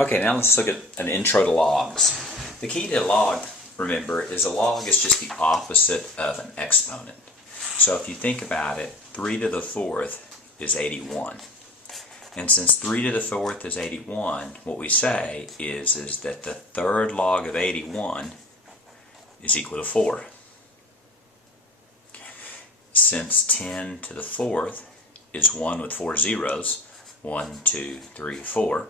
Okay, now let's look at an intro to logs. The key to log, remember, is a log is just the opposite of an exponent. So if you think about it, 3 to the 4th is 81. And since 3 to the 4th is 81, what we say is that the third log of 81 is equal to 4. Since 10 to the 4th is 1 with 4 zeros, 1, 2, 3, 4,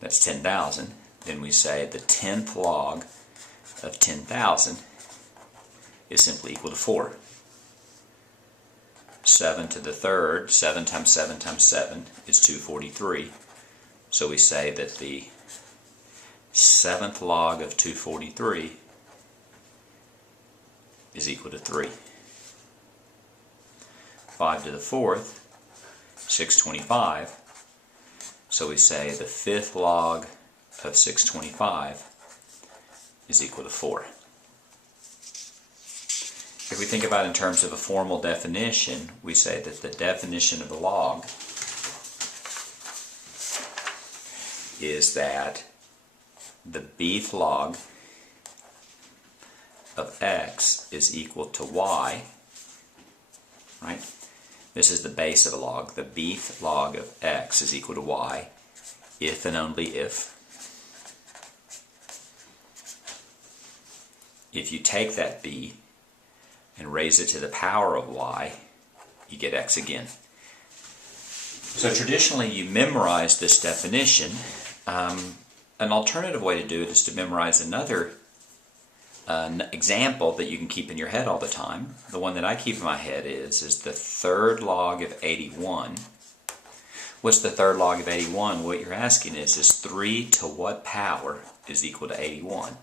that's 10,000, then we say the 10th log of 10,000 is simply equal to 4. 7 to the 3rd, 7 times 7 times 7 is 243. So we say that the 7th log of 243 is equal to 3. 5 to the 4th, 625. So we say the 5th log of 625 is equal to 4. If we think about it in terms of a formal definition, we say that the definition of a log is that the bth log of x is equal to y, right? This is the base of a log. The bth log of x is equal to y if and only if you take that b and raise it to the power of y, you get x again. So traditionally you memorize this definition. An alternative way to do it is to memorize another example that you can keep in your head all the time. The one that I keep in my head is the third log of 81. What's the third log of 81? What you're asking is 3 to what power is equal to 81?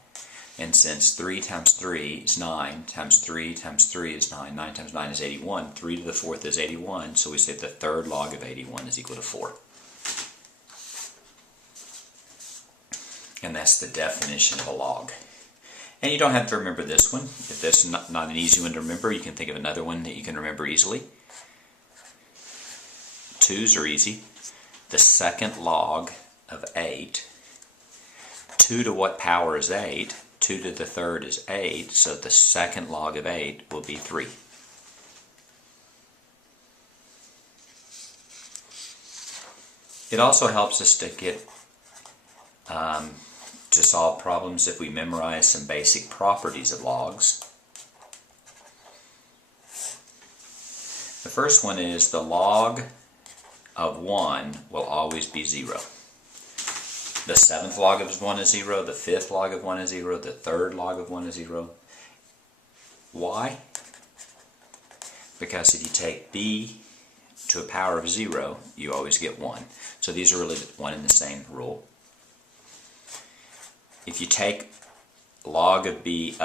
And since 3 times 3 is 9, times 3 times 3 is 9, 9 times 9 is 81, 3 to the 4th is 81, so we say the third log of 81 is equal to 4. And that's the definition of a log. And you don't have to remember this one. If this is not an easy one to remember, you can think of another one that you can remember easily. 2's are easy. The second log of 8. 2 to what power is 8? 2 to the 3rd is 8, so the second log of 8 will be 3. It also helps us to get to solve problems if we memorize some basic properties of logs. The first one is the log of 1 will always be 0. The 7th log of 1 is 0, the 5th log of 1 is 0, the 3rd log of 1 is 0. Why? Because if you take b to a power of 0, you always get 1. So these are really one and the same rule. If you take log of b,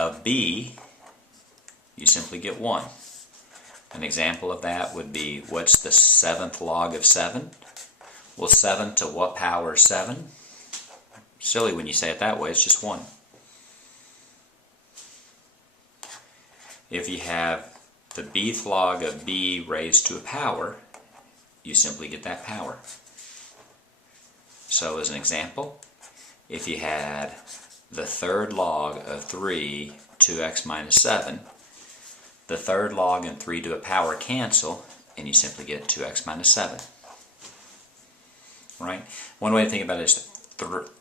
you simply get 1. An example of that would be, what's the 7th log of 7? Well, 7 to what power is 7? Silly when you say it that way, it's just 1. If you have the bth log of b raised to a power, you simply get that power. So as an example, if you had the third log of 3, 2x minus 7, the third log and 3 to a power cancel, and you simply get 2x minus 7. Right? One way to think about it is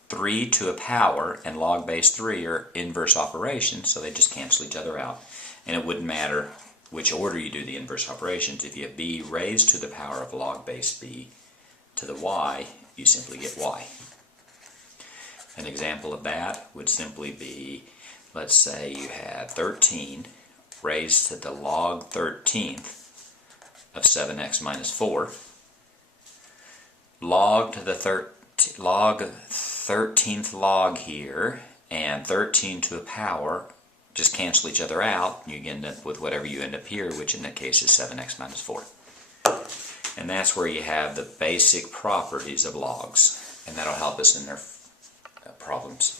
3 to a power and log base 3 are inverse operations, so they just cancel each other out. And it wouldn't matter which order you do the inverse operations. If you have b raised to the power of log base b to the y, you simply get y. An example of that would simply be, let's say you had 13 raised to the log 13th of 7x minus 4. Log to the 13th log here, and 13 to a power just cancel each other out, and you end up with whatever you end up here, which in that case is 7x minus 4. And that's where you have the basic properties of logs, and that'll help us in their problems.